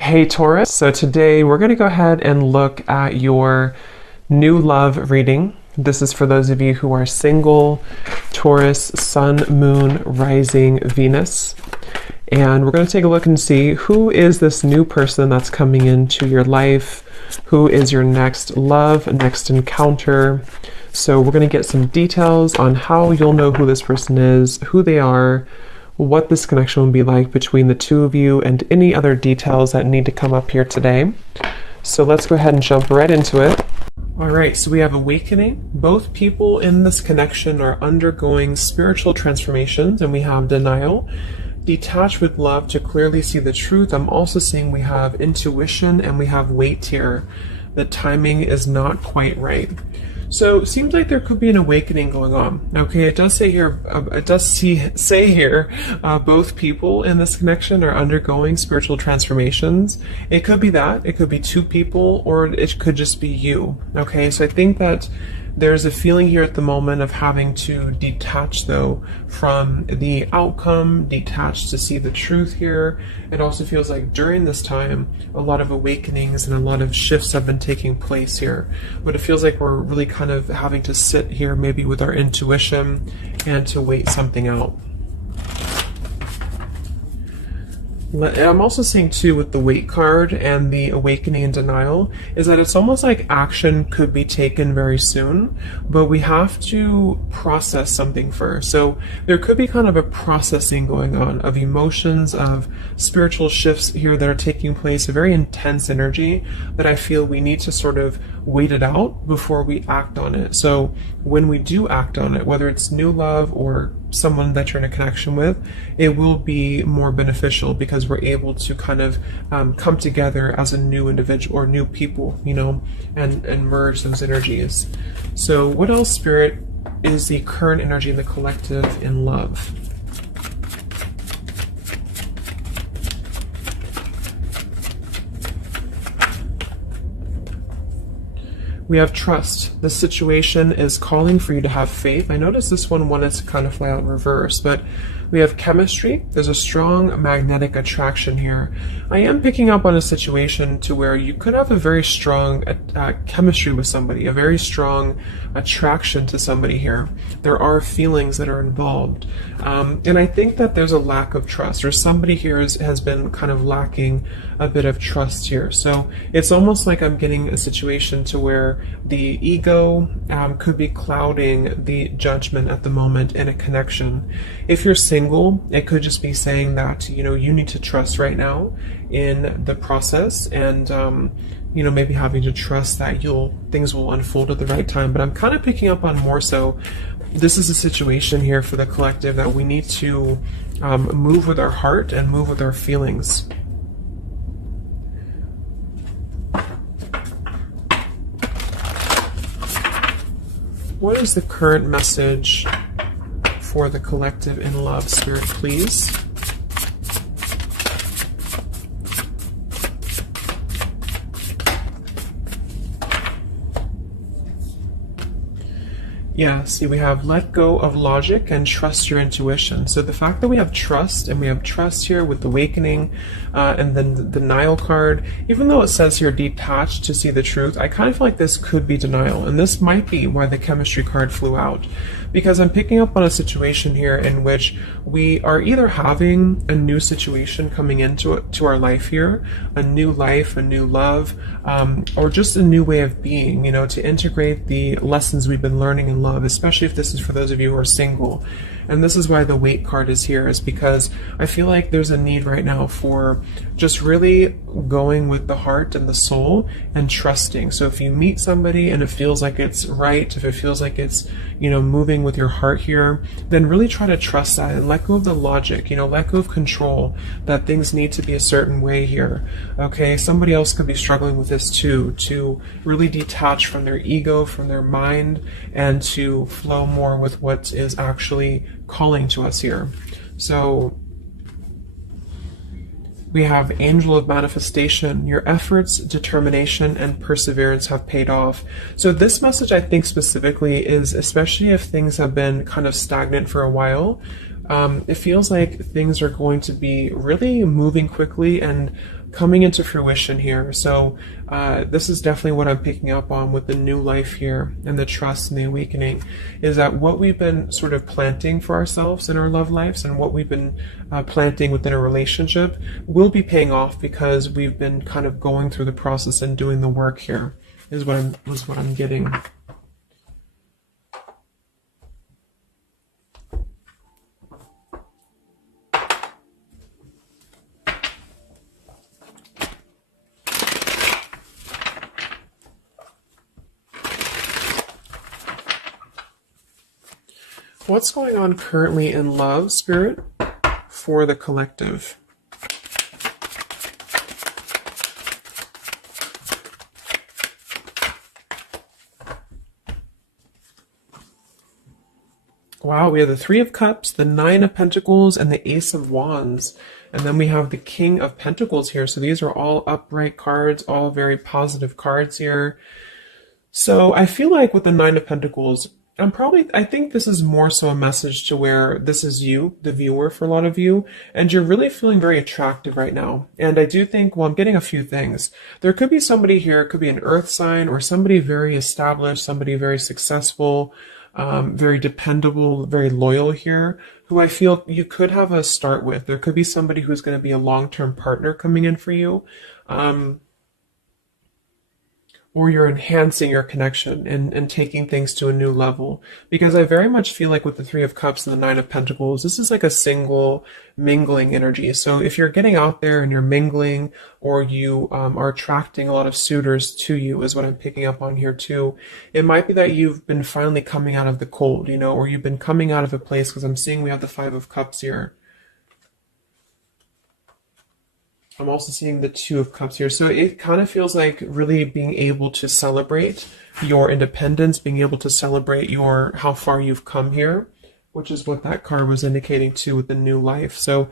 Hey Taurus, so today we're going to go ahead and look at your new love reading. This is for those of you who are single, Taurus, Sun, Moon, Rising, Venus. And we're going to take a look and see who is this new person that's coming into your life, who is your next love, next encounter. So we're going to get some details on how you'll know who this person is, who they are, what this connection will be like between the two of you, and any other details that need to come up here today. So let's go ahead and jump right into it. All right, so we have awakening. Both people in this connection are undergoing spiritual transformations, and we have denial. Detach with love to clearly see the truth. I'm also seeing we have intuition and we have wait here. The timing is not quite right. So it seems like there could be an awakening going on. Okay, it does say here, both people in this connection are undergoing spiritual transformations. It could be that, it could be two people, or it could just be you. Okay, so I think that there's a feeling here at the moment of having to detach, though, from the outcome, detach to see the truth here. It also feels like during this time, a lot of awakenings and a lot of shifts have been taking place here. But it feels like we're really kind of having to sit here maybe with our intuition and to wait something out. I'm also seeing too with the wait card and the awakening and denial is that it's almost like action could be taken very soon, but we have to process something first. So there could be kind of a processing going on of emotions, of spiritual shifts here that are taking place, a very intense energy that I feel we need to sort of wait it out before we act on it. So when we do act on it, whether it's new love or someone that you're in a connection with, it will be more beneficial because we're able to kind of come together as a new individual or new people, you know, and merge those energies. So what else, Spirit, is the current energy in the collective in love? We have trust. The situation is calling for you to have faith. I noticed this one wanted to kind of fly out in reverse, but we have chemistry. There's a strong magnetic attraction here. I am picking up on a situation to where you could have a very strong chemistry with somebody, a very strong attraction to somebody here. There are feelings that are involved. And I think that there's a lack of trust, or somebody here has been kind of lacking a bit of trust here. So it's almost like I'm getting a situation to where the ego could be clouding the judgment at the moment in a connection. If you're single, it could just be saying that, you know, you need to trust right now in the process, and you know, maybe having to trust that things will unfold at the right time. But I'm kind of picking up on more so this is a situation here for the collective that we need to move with our heart and move with our feelings. What is the current message for the collective in love, Spirit, please? Yeah, see, we have let go of logic and trust your intuition. So the fact that we have trust, and we have trust here with the awakening, and then the denial card, even though it says here detached to see the truth, I kind of feel like this could be denial. And this might be why the chemistry card flew out. Because I'm picking up on a situation here in which we are either having a new situation coming into our life here, a new life, a new love, or just a new way of being, you know, to integrate the lessons we've been learning in love, especially if this is for those of you who are single. And this is why the wait card is here, is because I feel like there's a need right now for just really going with the heart and the soul and trusting. So if you meet somebody and it feels like it's right, if it feels like it's, you know, moving with your heart here, then really try to trust that and let go of the logic, you know, let go of control, that things need to be a certain way here. Okay, somebody else could be struggling with this too, to really detach from their ego, from their mind, and to flow more with what is actually calling to us here. So we have Angel of Manifestation. Your efforts, determination, and perseverance have paid off. So this message, I think specifically, is especially if things have been kind of stagnant for a while, it feels like things are going to be really moving quickly and coming into fruition here. So this is definitely what I'm picking up on with the new life here and the trust and the awakening, is that what we've been sort of planting for ourselves in our love lives and what we've been planting within a relationship will be paying off, because we've been kind of going through the process and doing the work here, is what I'm getting. What's going on currently in love, Spirit, for the collective? Wow, we have the Three of Cups, the Nine of Pentacles, and the Ace of Wands. And then we have the King of Pentacles here. So these are all upright cards, all very positive cards here. So I feel like with the Nine of Pentacles, I think this is more so a message to where this is you, the viewer, for a lot of you, and you're really feeling very attractive right now. And I do think, well, I'm getting a few things. There could be somebody here, it could be an earth sign, or somebody very established, somebody very successful, very dependable, very loyal here, who I feel you could have a start with. There could be somebody who's going to be a long-term partner coming in for you. Or you're enhancing your connection and taking things to a new level. Because I very much feel like with the Three of Cups and the Nine of Pentacles, this is like a single mingling energy. So if you're getting out there and you're mingling, or you are attracting a lot of suitors to you, is what I'm picking up on here too. It might be that you've been finally coming out of the cold, or you've been coming out of a place, because I'm seeing we have the Five of Cups here. I'm also seeing the Two of Cups here. So it kind of feels like really being able to celebrate your independence, being able to celebrate how far you've come here, which is what that card was indicating too with the new life. So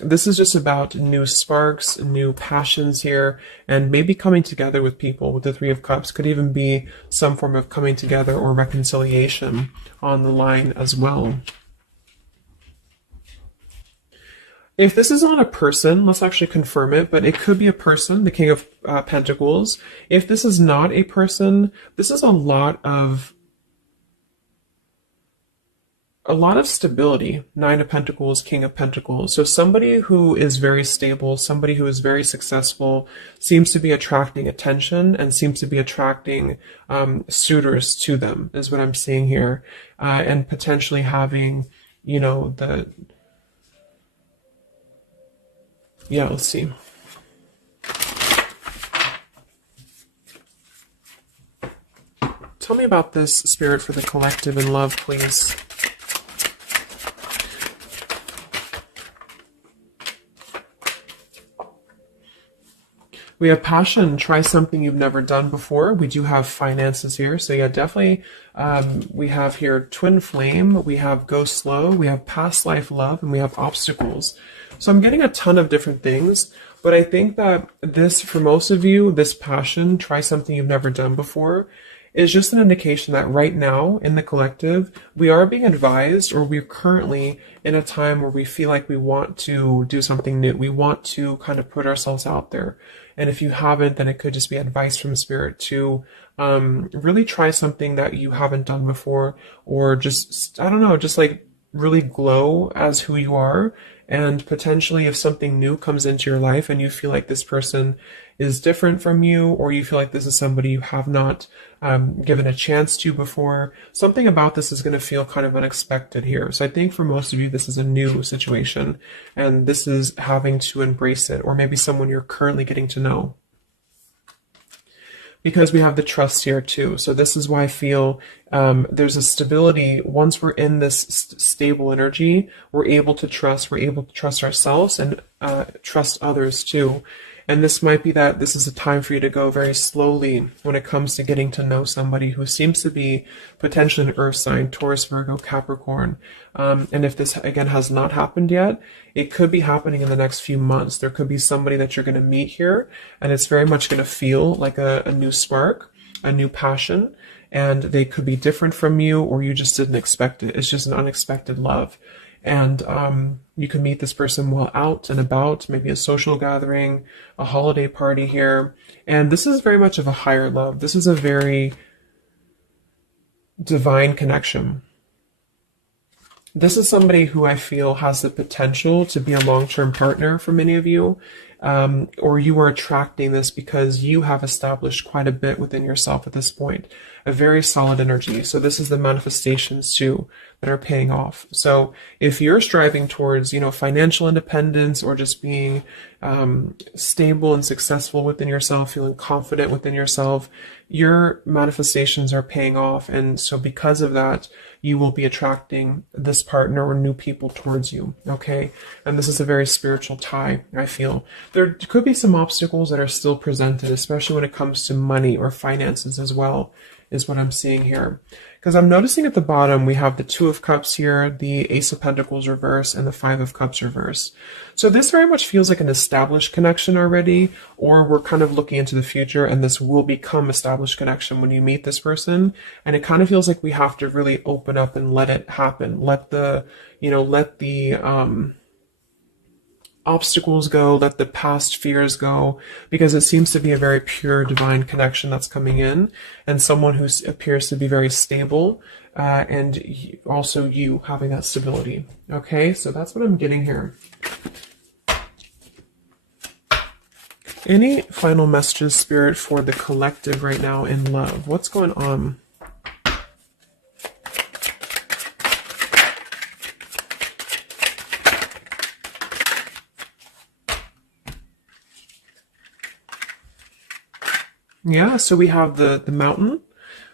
this is just about new sparks, new passions here, and maybe coming together with people with the Three of Cups. Could even be some form of coming together or reconciliation on the line as well. If this is not a person, let's actually confirm it, but it could be a person, the King of Pentacles. If this is not a person, this is a lot of stability. Nine of Pentacles, King of Pentacles. So somebody who is very stable, somebody who is very successful, seems to be attracting attention and seems to be attracting suitors to them, is what I'm seeing here. And potentially having, yeah, let's see. Tell me about this, Spirit, for the collective in love, please. We have passion. Try something you've never done before. We do have finances here. So yeah, definitely we have here twin flame. We have go slow. We have past life love. And we have obstacles. So I'm getting a ton of different things. But I think that this, for most of you, this passion, try something you've never done before, is just an indication that right now in the collective, we are being advised, or we're currently in a time where we feel like we want to do something new. We want to kind of put ourselves out there. And if you haven't, then it could just be advice from Spirit to really try something that you haven't done before, or just, I don't know, just like really glow as who you are. And potentially if something new comes into your life and you feel like this person is different from you, or you feel like this is somebody you have not given a chance to before, something about this is going to feel kind of unexpected here. So I think for most of you, this is a new situation, and this is having to embrace it, or maybe someone you're currently getting to know. Because we have the trust here too. So this is why I feel there's a stability. Once we're in this stable energy, we're able to trust ourselves and trust others too. And this might be that this is a time for you to go very slowly when it comes to getting to know somebody who seems to be potentially an earth sign, Taurus, Virgo, Capricorn. And if this, again, has not happened yet, it could be happening in the next few months. There could be somebody that you're going to meet here, and it's very much going to feel like a new spark, a new passion, and they could be different from you, or you just didn't expect it. It's just an unexpected love. And you can meet this person while out and about, maybe a social gathering, a holiday party here. And this is very much of a higher love. This is a very divine connection. This is somebody who I feel has the potential to be a long-term partner for many of you, or you are attracting this because you have established quite a bit within yourself at this point, a very solid energy. So this is the manifestations too that are paying off. So if you're striving towards, financial independence or just being stable and successful within yourself, feeling confident within yourself, your manifestations are paying off. And so because of that, you will be attracting this partner or new people towards you, okay? And this is a very spiritual tie, I feel. There could be some obstacles that are still presented, especially when it comes to money or finances as well, is what I'm seeing here. Because I'm noticing at the bottom, we have the Two of Cups here, the Ace of Pentacles reverse, and the Five of Cups reverse. So this very much feels like an established connection already, or we're kind of looking into the future, and this will become established connection when you meet this person. And it kind of feels like we have to really open up and let it happen. Let the obstacles go, let the past fears go, because it seems to be a very pure divine connection that's coming in, and someone who appears to be very stable, and also you having that stability. Okay, so that's what I'm getting here. Any final messages, Spirit, for the collective right now in love? What's going on? Yeah, so we have the mountain,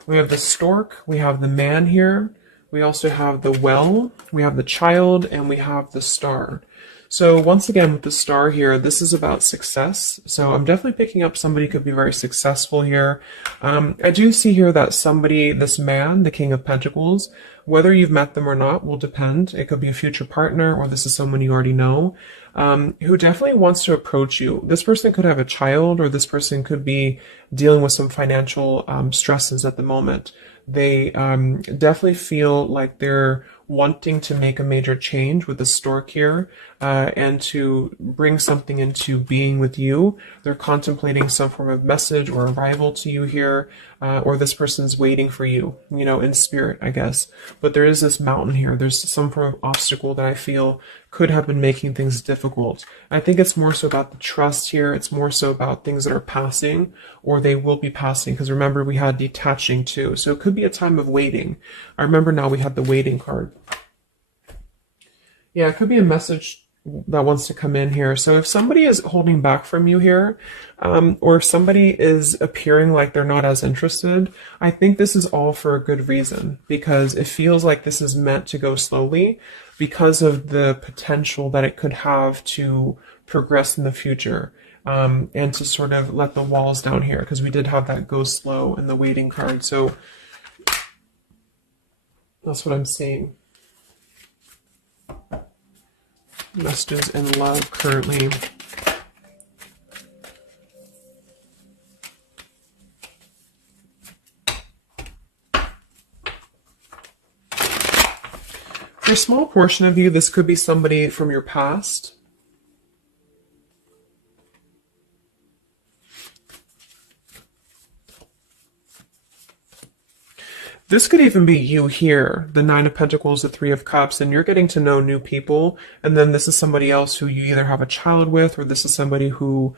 we have the stork, we have the man here, we also have the well, we have the child, and we have the star. So once again, with the star here, this is about success. So I'm definitely picking up somebody could be very successful here. I do see here that somebody, this man, the King of Pentacles, whether you've met them or not will depend. It could be a future partner, or this is someone you already know, who definitely wants to approach you. This person could have a child, or this person could be dealing with some financial stresses at the moment. They definitely feel like they're wanting to make a major change with the stork here, and to bring something into being with you. They're contemplating some form of message or arrival to you here, or this person's waiting for you, in spirit, I guess. But there is this mountain here. There's some form of obstacle that I feel could have been making things difficult. I think it's more so about the trust here. It's more so about things that are passing, or they will be passing. Because remember, we had detaching too. So it could be a time of waiting. I remember now we had the waiting card. Yeah, it could be a message that wants to come in here. So if somebody is holding back from you here, or if somebody is appearing like they're not as interested, I think this is all for a good reason, because it feels like this is meant to go slowly because of the potential that it could have to progress in the future, and to sort of let the walls down here, because we did have that go slow in the waiting card. So that's what I'm seeing. Messages in love currently. For a small portion of you, this could be somebody from your past. This could even be you here, the Nine of Pentacles, the Three of Cups, and you're getting to know new people. And then this is somebody else who you either have a child with, or this is somebody who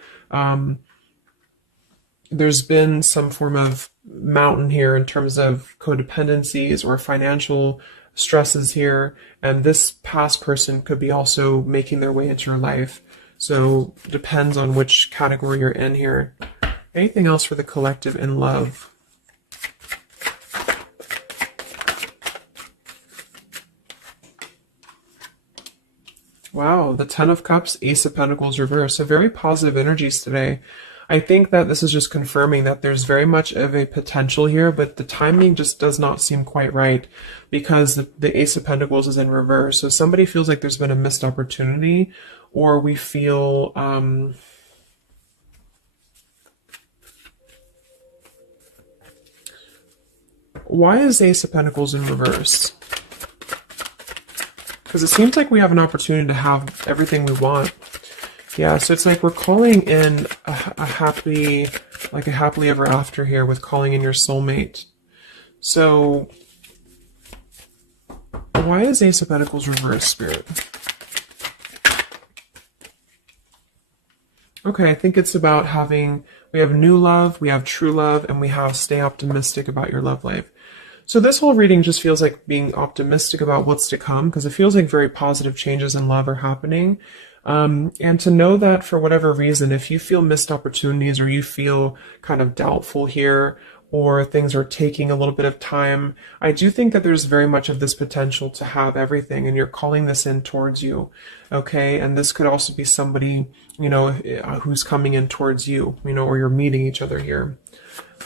there's been some form of mountain here in terms of codependencies or financial stresses here. And this past person could be also making their way into your life. So depends on which category you're in here. Anything else for the collective in love? Wow, the Ten of Cups, Ace of Pentacles reverse. So very positive energies today. I think that this is just confirming that there's very much of a potential here, but the timing just does not seem quite right, because the Ace of Pentacles is in reverse. So somebody feels like there's been a missed opportunity, or we feel why is Ace of Pentacles in reverse? Because it seems like we have an opportunity to have everything we want. Yeah, so it's like we're calling in a happily ever after here with calling in your soulmate. So why is Ace of Pentacles reversed, Spirit? Okay, I think it's about we have new love, we have true love, and we have stay optimistic about your love life. So this whole reading just feels like being optimistic about what's to come, because it feels like very positive changes in love are happening. And to know that for whatever reason, if you feel missed opportunities or you feel kind of doubtful here, or things are taking a little bit of time, I do think that there's very much of this potential to have everything, and you're calling this in towards you, okay? And this could also be somebody, you know, who's coming in towards you, you know, or you're meeting each other here.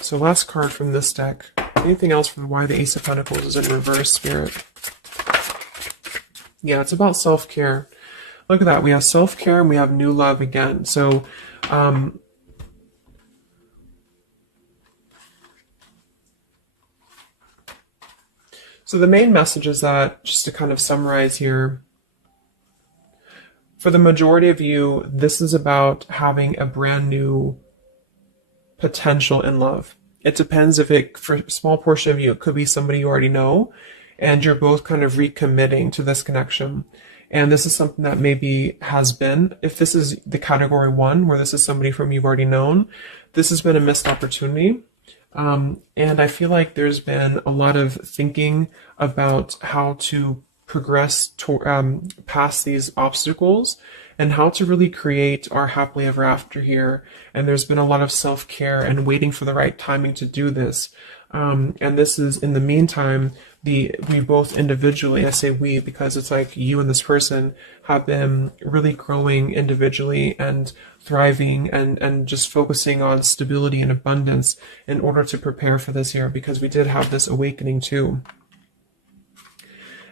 So last card from this deck. Anything else from why the Ace of Pentacles is in reverse, Spirit? Yeah, it's about self-care. Look at that. We have self-care and we have new love again. So, so the main message is that, just to kind of summarize here, for the majority of you, this is about having a brand new potential in love. It depends if for a small portion of you, it could be somebody you already know, and you're both kind of recommitting to this connection. And this is something that maybe has been, if this is the category 1, where this is somebody from you've already known, this has been a missed opportunity. And I feel like there's been a lot of thinking about how to progress past these obstacles and how to really create our happily ever after here. And there's been a lot of self-care and waiting for the right timing to do this. And this is, in the meantime, we both individually, I say we because it's like you and this person have been really growing individually and thriving and just focusing on stability and abundance in order to prepare for this year, because we did have this awakening too.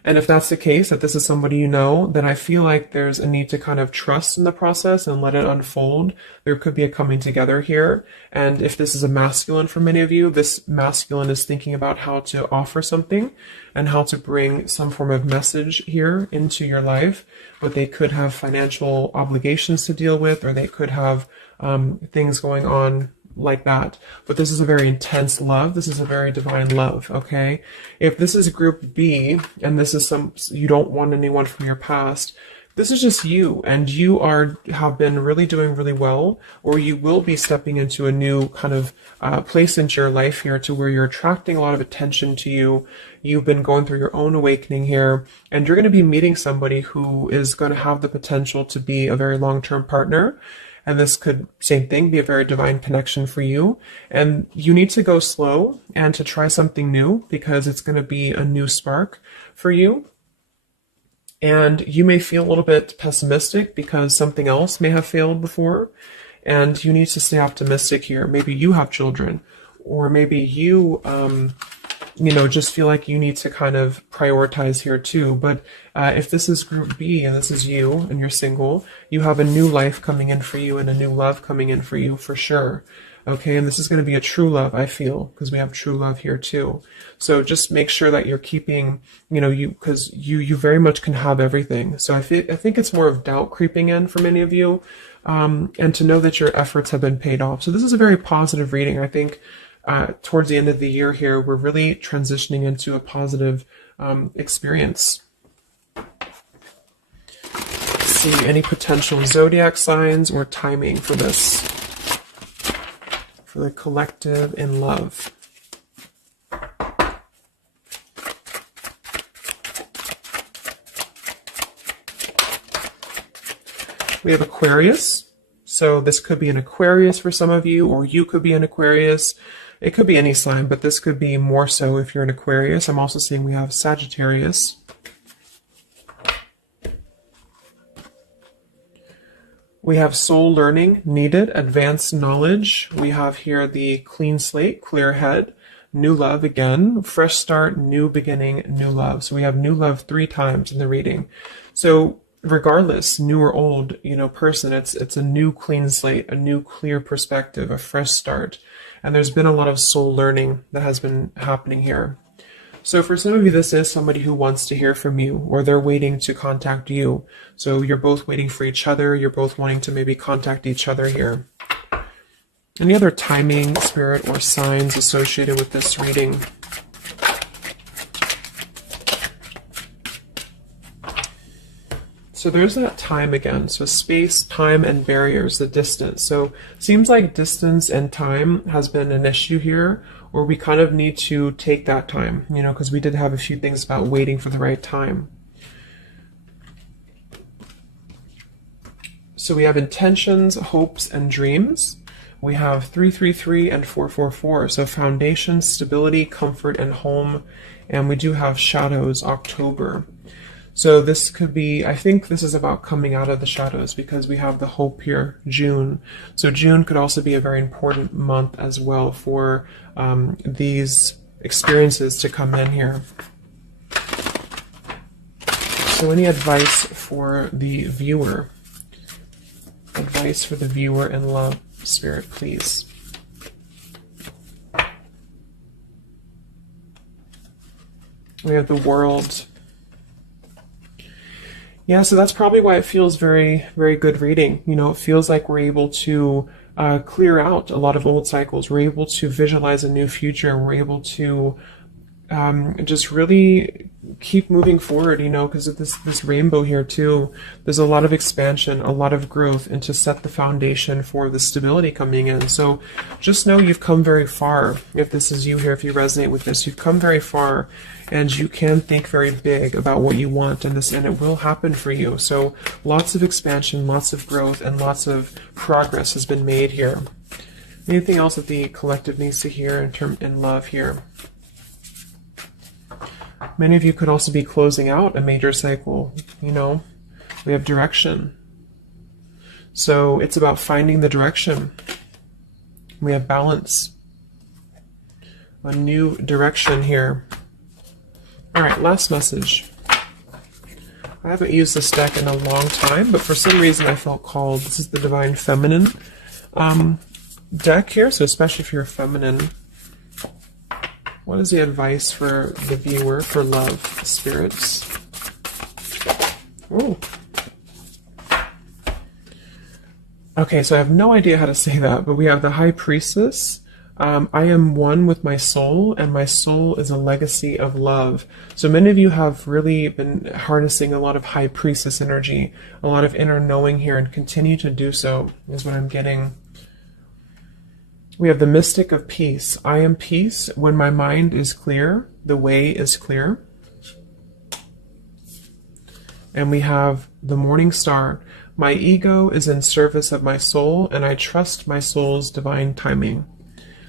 And if that's the case, that this is somebody you know, then I feel like there's a need to kind of trust in the process and let it unfold. There could be a coming together here. And if this is a masculine for many of you, this masculine is thinking about how to offer something and how to bring some form of message here into your life. But they could have financial obligations to deal with, or they could have things going on like that. But this is a very intense love. This is a very divine love, okay? If this is group B, and this is you don't want anyone from your past, this is just you, and you have been really doing really well, or you will be stepping into a new kind of place into your life here, to where you're attracting a lot of attention to you. You've been going through your own awakening here, and you're going to be meeting somebody who is going to have the potential to be a very long-term partner. And this could, same thing, be a very divine connection for you. And you need to go slow and to try something new, because it's going to be a new spark for you. And you may feel a little bit pessimistic because something else may have failed before. And you need to stay optimistic here. Maybe you have children, or maybe you, just feel like you need to kind of prioritize here too. But if this is group B and this is you and you're single, you have a new life coming in for you and a new love coming in for you for sure. Okay, and this is going to be a true love, I feel, because we have true love here too. So just make sure that you're keeping, because you very much can have everything. So I think it's more of doubt creeping in for many of you, and to know that your efforts have been paid off. So this is a very positive reading. I think towards the end of the year here, we're really transitioning into a positive experience. Let's see, any potential zodiac signs or timing for this, for the collective in love. We have Aquarius. So this could be an Aquarius for some of you, or you could be an Aquarius. It could be any sign, but this could be more so if you're an Aquarius. I'm also seeing we have Sagittarius. We have soul learning needed, advanced knowledge. We have here the clean slate, clear head, new love again, fresh start, new beginning, new love. So we have new love 3 times in the reading. So regardless, new or old, person, it's a new clean slate, a new clear perspective, a fresh start. And there's been a lot of soul learning that has been happening here. So for some of you, this is somebody who wants to hear from you, or they're waiting to contact you. So you're both waiting for each other. You're both wanting to maybe contact each other here. Any other timing, spirit, or signs associated with this reading? So there's that time again. So space, time, and barriers, the distance. So seems like distance and time has been an issue here, or we kind of need to take that time, you know, because we did have a few things about waiting for the right time. So we have intentions, hopes, and dreams. We have 333 and 444. So foundation, stability, comfort, and home. And we do have shadows, October. So this could be, I think this is about coming out of the shadows, because we have the hope here, June. So June could also be a very important month as well for these experiences to come in here. So any advice for the viewer? Advice for the viewer in love, Spirit, please. We have the World. Yeah, so that's probably why it feels very, very good reading. You know, it feels like we're able to clear out a lot of old cycles. We're able to visualize a new future. We're able to just really keep moving forward, you know, because of this rainbow here too. There's a lot of expansion, a lot of growth, and to set the foundation for the stability coming in. So just know you've come very far. If this is you here, if you resonate with this, you've come very far, and you can think very big about what you want, and it will happen for you. So lots of expansion, lots of growth, and lots of progress has been made here. Anything else that the collective needs to hear in love here? Many of you could also be closing out a major cycle, you know. We have direction. So it's about finding the direction. We have balance. A new direction here. All right, last message. I haven't used this deck in a long time, but for some reason I felt called. This is the Divine Feminine deck here, so especially if you're feminine. What is the advice for the viewer for love, spirits? Ooh. Okay, so I have no idea how to say that, but we have the High Priestess. I am one with my soul, and my soul is a legacy of love. So many of you have really been harnessing a lot of High Priestess energy, a lot of inner knowing here, and continue to do so, is what I'm getting. We have the Mystic of Peace. I am peace. When my mind is clear, the way is clear. And we have the Morning Star. My ego is in service of my soul, and I trust my soul's divine timing.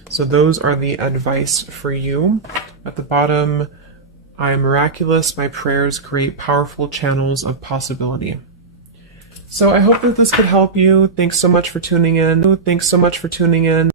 So those are the advice for you. At the bottom, I am miraculous. My prayers create powerful channels of possibility. So I hope that this could help you. Thanks so much for tuning in. Thanks so much for tuning in.